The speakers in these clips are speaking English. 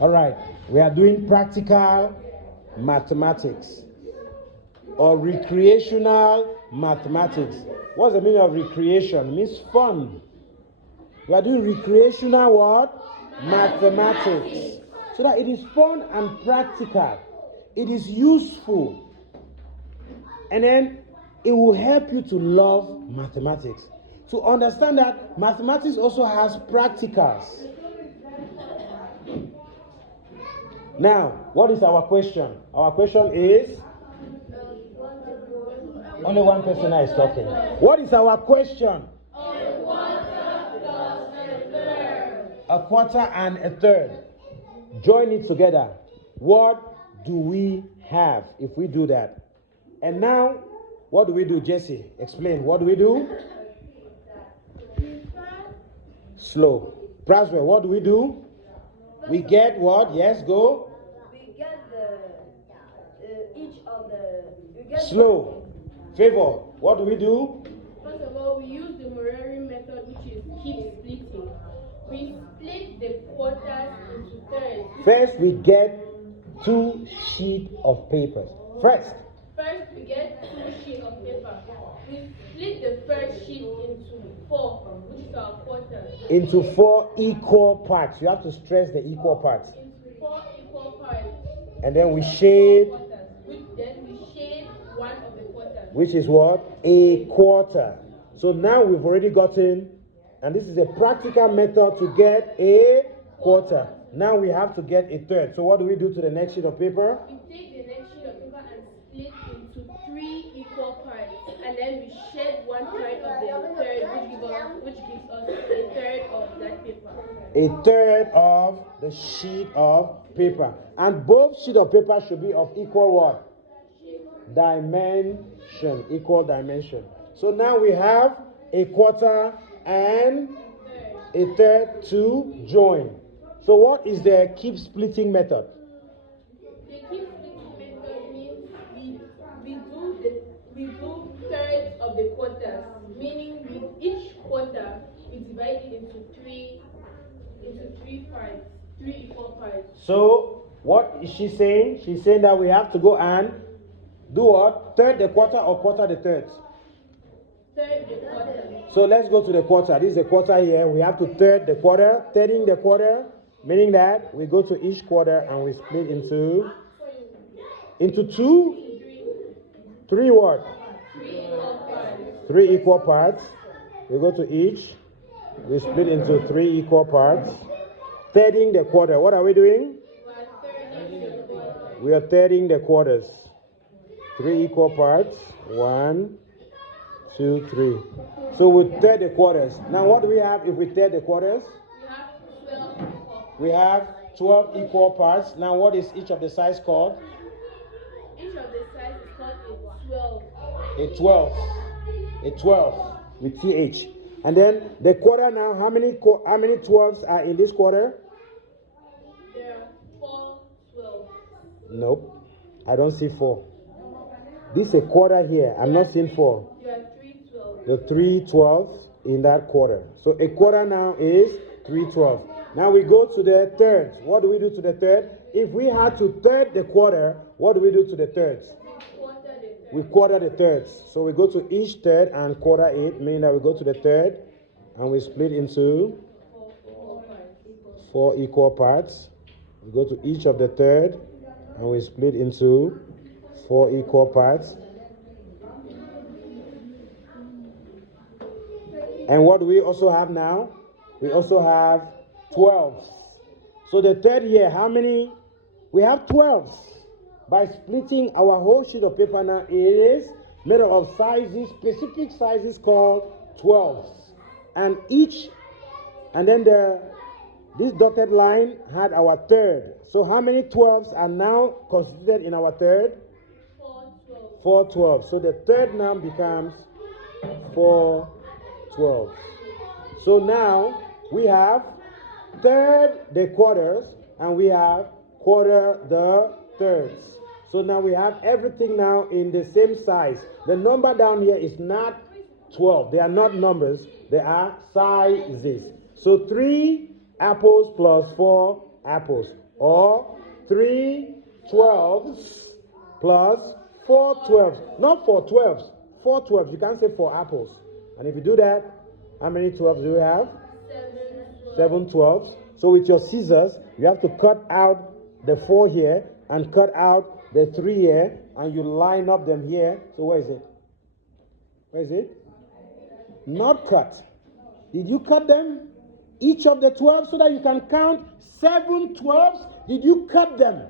All right, we are doing practical mathematics or recreational mathematics. What's the meaning of recreation? It means fun. We are doing recreational what? Mathematics. So that it is fun and practical. It is useful. And then it will help you to love mathematics. To understand that mathematics also has practicals. Now, what is our question? Our question is... Only one person is talking. What is our question? A quarter and a third. Join it together. What do we have if we do that? And now, what do we do, Jesse? Explain. What do we do? Slow. Praswell, what do we do? We get what? Yes, go. We get each of the... Slow. Favor, what do we do? First of all, we use the Morari method, which is keep splitting. We split the quarters into thirds. First, we get 2 sheets of paper. First, we get 2 sheets of paper. We split the first sheet into 4, which is our quarters. Into 4 equal parts. You have to stress the equal parts. Into 4 equal parts. And then we shade. Then we shade one of the quarters. Which is what? A quarter. So now we've already gotten, and this is a practical method to get a quarter. Now we have to get a third. So what do we do to the next sheet of paper? We take the next sheet of paper and split into 3 equal parts. And then we shed one part of the third, which gives us a third of that paper. A third of the sheet of paper. And both sheets of paper should be of equal what? Dimension. Equal dimension. So now we have a quarter and a third to join. So what is the keep splitting method? The keep splitting method means we do thirds of the quarters, meaning with each quarter we divide it into three parts, 3 equal parts. So what is she saying? She's saying that we have to go and do what? Third the quarter or quarter the thirds? Third the quarter. So let's go to the quarter. This is the quarter here. We have to third the quarter. Thirding the quarter, meaning that we go to each quarter and we split into 2? 3 what? 3 equal parts. 3 equal parts. We go to each. We split into 3 equal parts. Thirding the quarter. What are we doing? We are thirding the quarters. 3 equal parts. 1, 2, 3. So we third the quarters. Now what do we have if we third the quarters? We have 12 equal parts. Now what is each of the size called? Each of the size is called A 12. A 12 with TH. And then the quarter now, how many 12s are in this quarter? There are 4 12s. Nope. I don't see 4. This is a quarter here. I'm not seeing 4. There are 3 12s. The 3 12s in that quarter. So a quarter now is 3 12s. Now we go to the thirds. What do we do to the third? If we had to third the quarter, what do we do to the thirds? We quarter the thirds. So we go to each third and quarter it, meaning that we go to the third and we split into 4 equal parts. We go to each of the third and we split into 4 equal parts. And what do we also have now? We also have 12s. So the third here, how many? We have 12s. By splitting our whole sheet of paper now, it is made up of sizes, specific sizes called 12s. And then this dotted line had our third. So how many 12s are now considered in our third? 4 12s. So the third now becomes 4 12s. So now we have third the quarters and we have quarter the thirds. So now we have everything now in the same size. The number down here is not 12. They are not numbers. They are sizes. So 3 apples plus 4 apples. or 3 12s plus 4 12s. Not 4 12s, 4 12s. You can't say 4 apples. And if you do that, how many 12s do you have? 7 12s. So with your scissors, you have to cut out the 4 here and cut out the 3 here, and you line up them here. So where is it? Where is it? Not cut. Did you cut them? Each of the 12 so that you can count 7 12s? Did you cut them?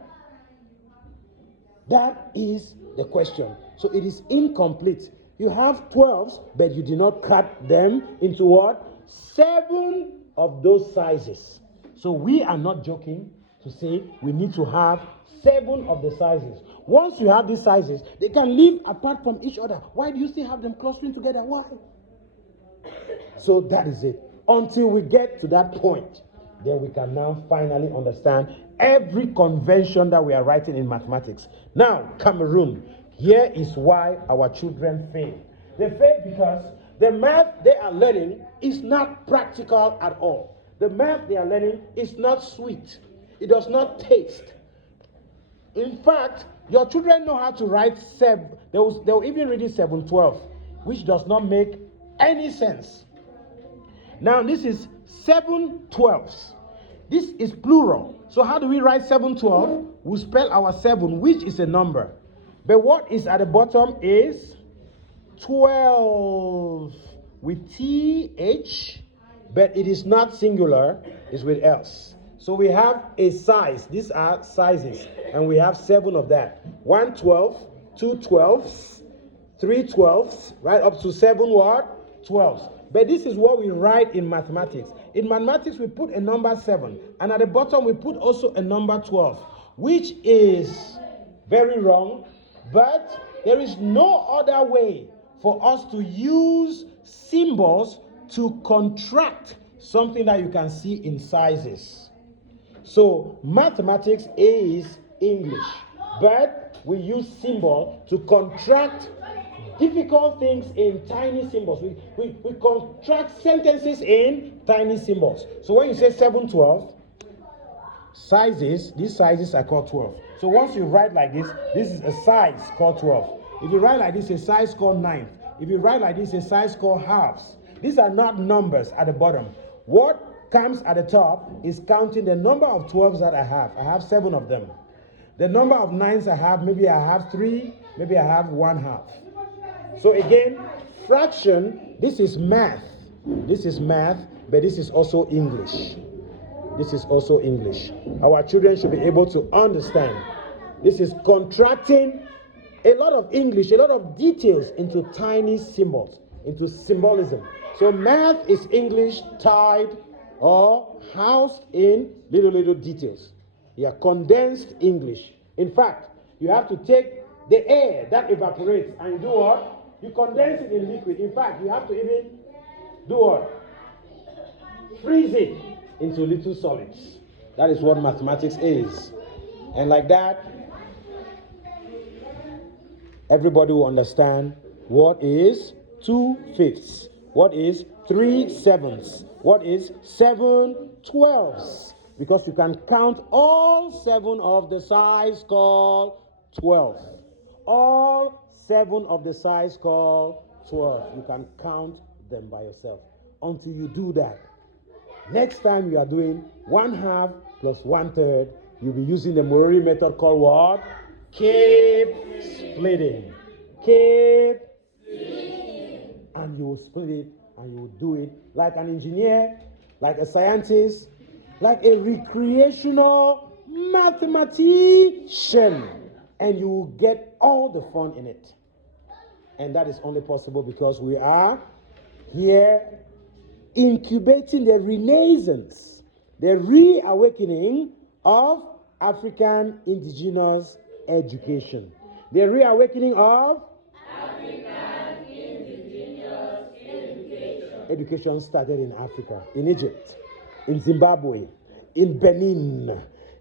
That is the question. So it is incomplete. You have 12s, but you did not cut them into what? 7 of those sizes. So we are not joking to say we need to have 7 of the sizes. Once you have these sizes, they can live apart from each other. Why do you still have them clustering together? Why? So that is it. Until we get to that point, then we can now finally understand every convention that we are writing in mathematics. Now, Cameroon, here is why our children fail. They fail because the math they are learning is not practical at all. The math they are learning is not sweet. It does not taste. In fact, your children know how to write 7. They'll even read it 7 12, which does not make any sense. Now, this is 7 12s. This is plural. So how do we write 7 12? We spell our 7, which is a number. But what is at the bottom is 12 with TH, but it is not singular, it's with else. So we have a size. These are sizes, and we have 7 of that. 1 12, 2 12s, 3 12s, right up to 7 what? 12s. But this is what we write in mathematics. In mathematics, we put a number 7, and at the bottom, we put also a number 12, which is very wrong, but there is no other way for us to use symbols to contract something that you can see in sizes. So mathematics is English, but we use symbol to contract difficult things in tiny symbols. We contract sentences in tiny symbols. So when you say 7 12, sizes, these sizes are called 12. So once you write like this is a size called 12. If you write like this, a size called 9. If you write like this, a size called halves. These are not numbers at the bottom. What comes at the top is counting the number of 12s that I have. I have 7 of them. The number of 9s I have, maybe I have 3, maybe I have 1/2. So again, fraction, this is math. This is math, but this is also English. This is also English. Our children should be able to understand. This is contracting a lot of English, a lot of details into tiny symbols, into symbolism. So math is English tied or housed in little details. Yeah, condensed English. In fact, you have to take the air that evaporates and you do what? You condense it in liquid. In fact, you have to even do what? Freeze it into little solids. That is what mathematics is. And like that, everybody will understand what is 2/5, what is 3/7, what is 7 12s. Because you can count all 7 of the size called 12. All 7 of the size called 12. You can count them by yourself. Until you do that, next time you are doing 1/2 plus 1/3, you'll be using the Morori method called what? Keep splitting. Keep splitting. And you will split it and you will do it like an engineer, like a scientist, like a recreational mathematician. And you will get all the fun in it. And that is only possible because we are here incubating the renaissance, the reawakening of African indigenous education. The reawakening of African indigenous education. Education started in Africa, in Egypt, in Zimbabwe, in Benin,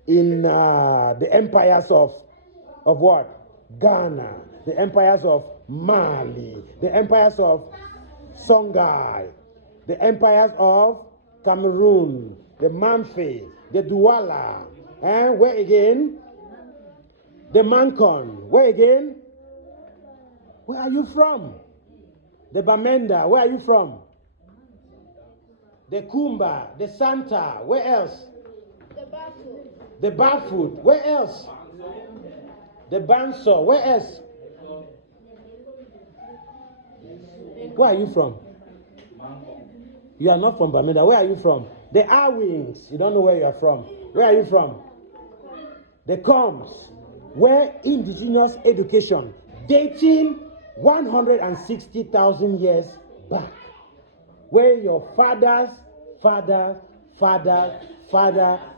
in the empires of what? Ghana, the empires of Mali, the empires of Songhai, the empires of Cameroon, the Mamfe, the Douala, And where again? The Mancon. Where again? Where are you from? The Bamenda. Where are you from? The Kumba. The Santa. Where else? The Barfoot. Where else? The Banso. Where else? Where are you from? You are not from Bamenda. Where are you from? The Awings. You don't know where you are from. Where are you from? The Combs. Where indigenous education dating 160,000 years back. Where your father's father,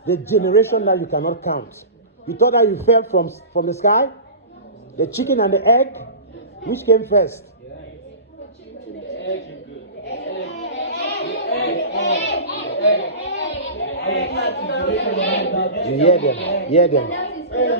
the generation that you cannot count. You thought that you fell from the sky? The chicken and the egg? Which came first? You hear them.